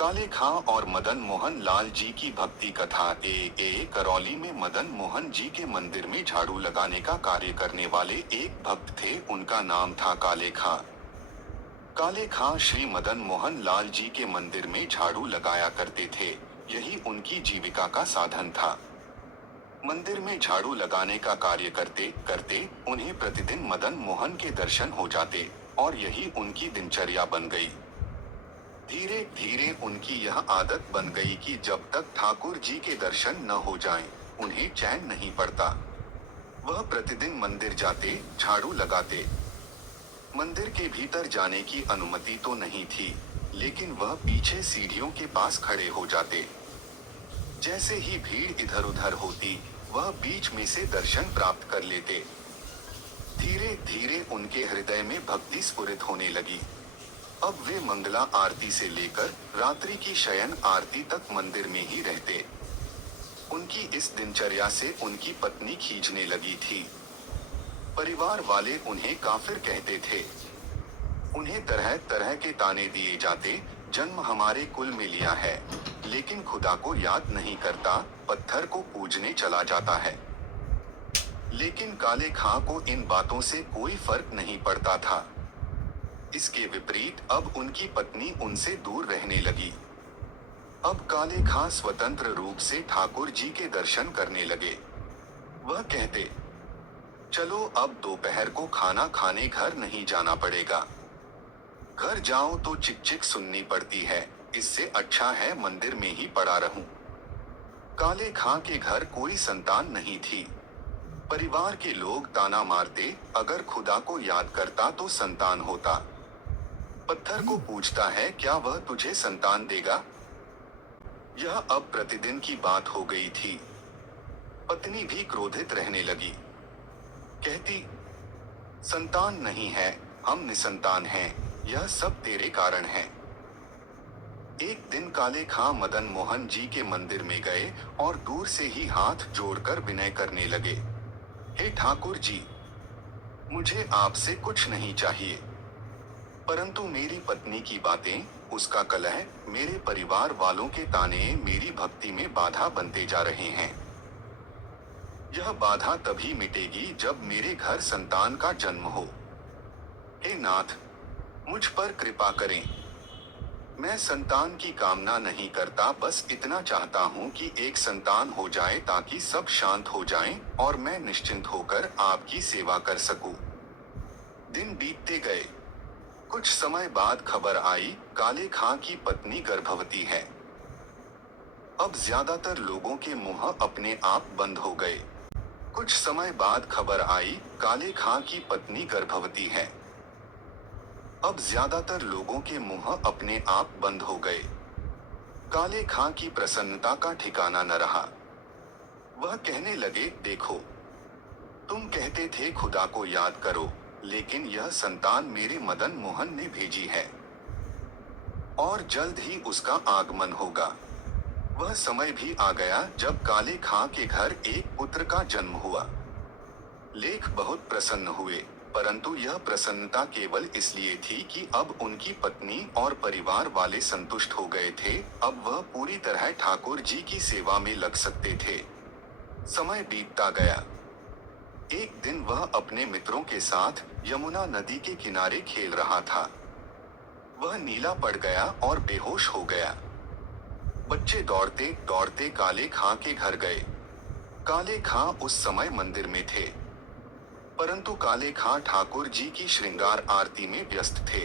काले खां और मदन मोहन लाल जी की भक्ति कथा। करौली में मदन मोहन जी के मंदिर में झाड़ू लगाने का कार्य करने वाले एक भक्त थे। उनका नाम था काले खां। काले खां श्री मदन मोहन लाल जी के मंदिर में झाड़ू लगाया करते थे। यही उनकी जीविका का साधन था। मंदिर में झाड़ू लगाने का कार्य करते करते उन्हें प्रतिदिन मदन मोहन के दर्शन हो जाते और यही उनकी दिनचर्या बन गई। धीरे धीरे उनकी यह आदत बन गई कि जब तक ठाकुर जी के दर्शन न हो जाएं, उन्हें चैन नहीं पड़ता। वह प्रतिदिन मंदिर जाते, झाड़ू लगाते। मंदिर के भीतर जाने की अनुमति तो नहीं थी, लेकिन वह पीछे सीढ़ियों के पास खड़े हो जाते। जैसे ही भीड़ इधर उधर होती, वह बीच में से दर्शन प्राप्त कर लेते। धीरे धीरे उनके हृदय में भक्ति स्फुरित होने लगी। अब वे मंगला आरती से लेकर रात्रि की शयन आरती तक मंदिर में ही रहते। उनकी इस दिनचर्या से उनकी पत्नी खींचने लगी थी। परिवार वाले उन्हें काफिर कहते थे। उन्हें तरह तरह के ताने दिए जाते। जन्म हमारे कुल में लिया है, लेकिन खुदा को याद नहीं करता, पत्थर को पूजने चला जाता है। लेकिन काले खां को इन बातों से कोई फर्क नहीं पड़ता था। इसके विपरीत अब उनकी पत्नी उनसे दूर रहने लगी। अब काले खां स्वतंत्र रूप से ठाकुर जी के दर्शन करने लगे। वह कहते, चलो अब दोपहर को खाना खाने घर नहीं जाना पड़ेगा। घर जाओ तो चिक चिक सुननी पड़ती है, इससे अच्छा है मंदिर में ही पड़ा रहूं। काले खां के घर कोई संतान नहीं थी। परिवार के लोग ताना मारते, अगर खुदा को याद करता तो संतान होता। पत्थर को पूछता है, क्या वह तुझे संतान देगा? यह अब प्रतिदिन की बात हो गई थी। पत्नी भी क्रोधित रहने लगी। कहती, संतान नहीं है, हम निसंतान हैं, यह सब तेरे कारण है। एक दिन काले खां मदन मोहन जी के मंदिर में गए और दूर से ही हाथ जोड़कर विनय करने लगे। हे ठाकुर जी, मुझे आपसे कुछ नहीं चाहिए, परंतु मेरी पत्नी की बातें, उसका कलह, मेरे परिवार वालों के ताने मेरी भक्ति में बाधा बनते जा रहे हैं। यह बाधा तभी मिटेगी जब मेरे घर संतान का जन्म हो। हे नाथ, मुझ पर कृपा करें। मैं संतान की कामना नहीं करता, बस इतना चाहता हूँ कि एक संतान हो जाए ताकि सब शांत हो जाएं और मैं निश्चिंत होकर आपकी सेवा कर सकूं। दिन बीतते गए। कुछ समय बाद खबर आई, काले खां की पत्नी गर्भवती है। अब ज्यादातर लोगों के मुंह अपने आप बंद हो गए। कुछ समय बाद खबर आई, काले खां की पत्नी गर्भवती है। अब ज्यादातर लोगों के मुंह अपने आप बंद हो गए। काले खां की प्रसन्नता का ठिकाना न रहा। वह कहने लगे, देखो, तुम कहते थे खुदा को याद करो, लेकिन यह संतान मेरे मदन मोहन ने भेजी है और जल्द ही उसका आगमन होगा। वह समय भी आ गया जब काले खां के घर एक पुत्र का जन्म हुआ। लेख बहुत प्रसन्न हुए, परंतु यह प्रसन्नता केवल इसलिए थी कि अब उनकी पत्नी और परिवार वाले संतुष्ट हो गए थे। अब वह पूरी तरह ठाकुर जी की सेवा में लग सकते थे। समय बीतता गया। एक दिन वह अपने मित्रों के साथ यमुना नदी के किनारे खेल रहा था। वह नीला पड़ गया और बेहोश हो गया। बच्चे दौड़ते दौड़ते काले खां के घर गए। काले खां उस समय मंदिर में थे, परंतु काले खां ठाकुर जी की श्रृंगार आरती में व्यस्त थे।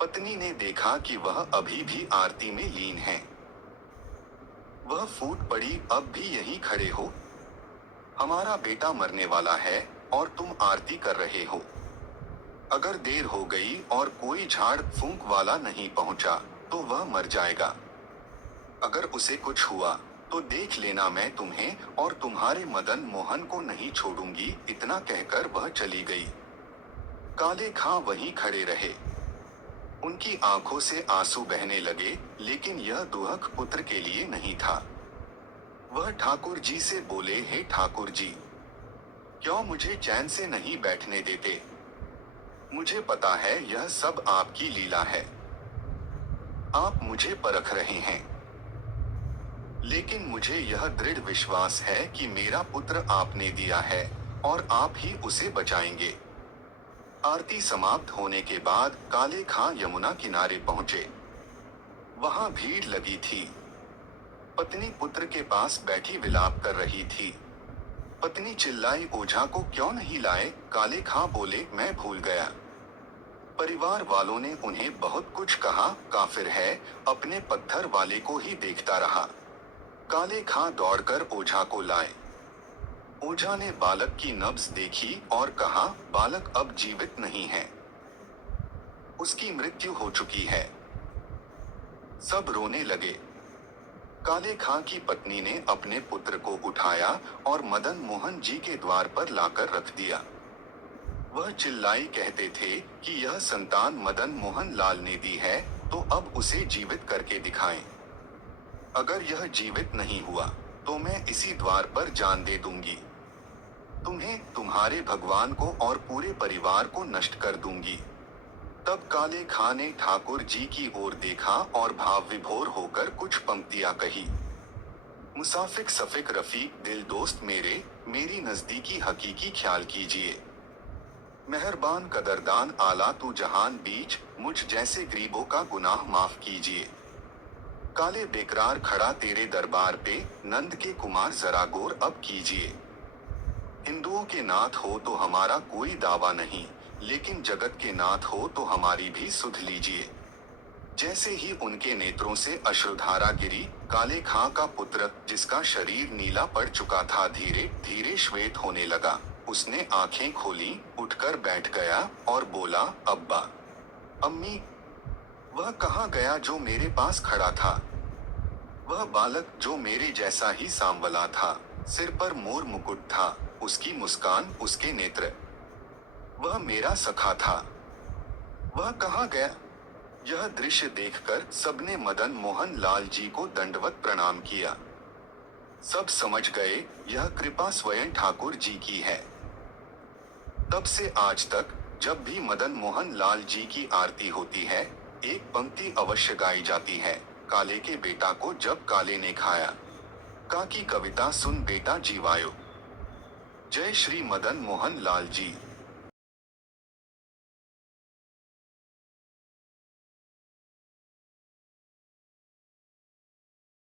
पत्नी ने देखा कि वह अभी भी आरती में लीन हैं। वह फूट पड़ी, अब भी यहीं खड़े हो? हमारा बेटा मरने वाला है और तुम आरती कर रहे हो। अगर देर हो गई और कोई झाड़ फूंक वाला नहीं पहुंचा, तो वह मर जाएगा। अगर उसे कुछ हुआ, तो देख लेना, मैं तुम्हें और तुम्हारे मदन मोहन को नहीं छोड़ूंगी। इतना कहकर वह चली गई। काले खां वहीं खड़े रहे। उनकी आंखों से आंसू बहने लगे, लेकिन यह दुहक पुत्र के लिए नहीं था। वह ठाकुर जी से बोले, हे ठाकुर जी, क्यों मुझे चैन से नहीं बैठने देते? मुझे पता है यह सब आपकी लीला है। आप मुझे परख रहे हैं, लेकिन मुझे यह दृढ़ विश्वास है कि मेरा पुत्र आपने दिया है और आप ही उसे बचाएंगे। आरती समाप्त होने के बाद काले खां यमुना किनारे पहुंचे। वहां भीड़ लगी थी। पत्नी पुत्र के पास बैठी विलाप कर रही थी। पत्नी चिल्लाई, ओझा को क्यों नहीं लाए? काले खां बोले, मैं भूल गया। परिवार वालों ने उन्हें बहुत कुछ कहा, काफिर है, अपने पत्थर वाले को ही देखता रहा। काले खां दौड़कर ओझा को लाए। ओझा ने बालक की नब्ज देखी और कहा, बालक अब जीवित नहीं है, उसकी मृत्यु हो चुकी है। सब रोने लगे। काले खां की पत्नी ने अपने पुत्र को उठाया और मदन मोहन जी के द्वार पर लाकर रख दिया। वह चिल्लाई, कहते थे कि यह संतान मदन मोहन लाल ने दी है, तो अब उसे जीवित करके दिखाएं। अगर यह जीवित नहीं हुआ तो मैं इसी द्वार पर जान दे दूंगी। तुम्हें, तुम्हारे भगवान को और पूरे परिवार को नष्ट कर दूंगी। तब काले खां ने ठाकुर जी की ओर देखा और भाव विभोर होकर कुछ पंक्तियां कही। मुसाफिक सफिक रफीक दिल दोस्त मेरे, मेरी नजदीकी हकीकी ख्याल कीजिए। मेहरबान कदरदान आला तू जहान बीच, मुझ जैसे गरीबों का गुनाह माफ कीजिए। काले बेकरार खड़ा तेरे दरबार पे, नंद के कुमार जरा गौर अब कीजिए। हिंदुओं के नाथ हो तो हमारा कोई दावा नहीं, लेकिन जगत के नाथ हो तो हमारी भी सुध लीजिए। जैसे ही उनके नेत्रों से अश्रुधारा गिरी, काले खां का पुत्र, जिसका शरीर नीला पड़ चुका था, धीरे धीरे श्वेत होने लगा। उसने आंखें खोली, उठकर बैठ गया और बोला, अब्बा, अम्मी, वह कहाँ गया जो मेरे पास खड़ा था? वह बालक जो मेरे जैसा ही सांवला था, सिर पर मोर मुकुट था, उसकी मुस्कान, उसके नेत्र, वह मेरा सखा था। वह कहाँ गया? यह दृश्य देखकर सबने मदन मोहन लाल जी को दंडवत प्रणाम किया। सब समझ गए, यह कृपा स्वयं ठाकुर जी की है। तब से आज तक जब भी मदन मोहन लाल जी की आरती होती है, एक पंक्ति अवश्य गाई जाती है, काले के बेटा को जब काले ने खाया। का की कविता सुन बेटा जीवायो। जय श्री मदन मोहन लाल जी।